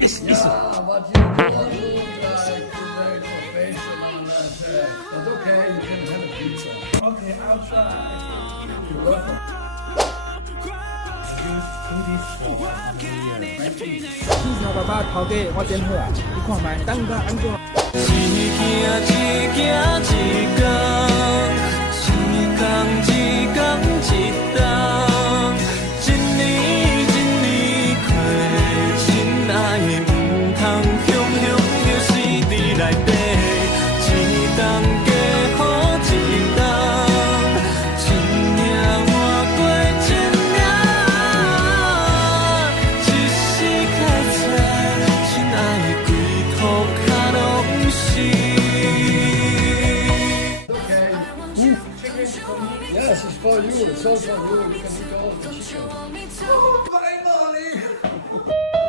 Yes, Yeah, yes. but you don't look like you're very professional. But okay, you can have a pizza. Okay, I'll try. You're welcome. Thank you. 四条爸爸头家我点好啊，你看卖等甲安怎？一行一行一天，一天一天，一年一年过，亲爱的，唔通雄雄着死伫内底，一冬加好一冬，一年换过一年，一时开采，亲爱的，规土脚拢是。 Okay. Yes, it's for you. It's all for you. You can eat all the chicken.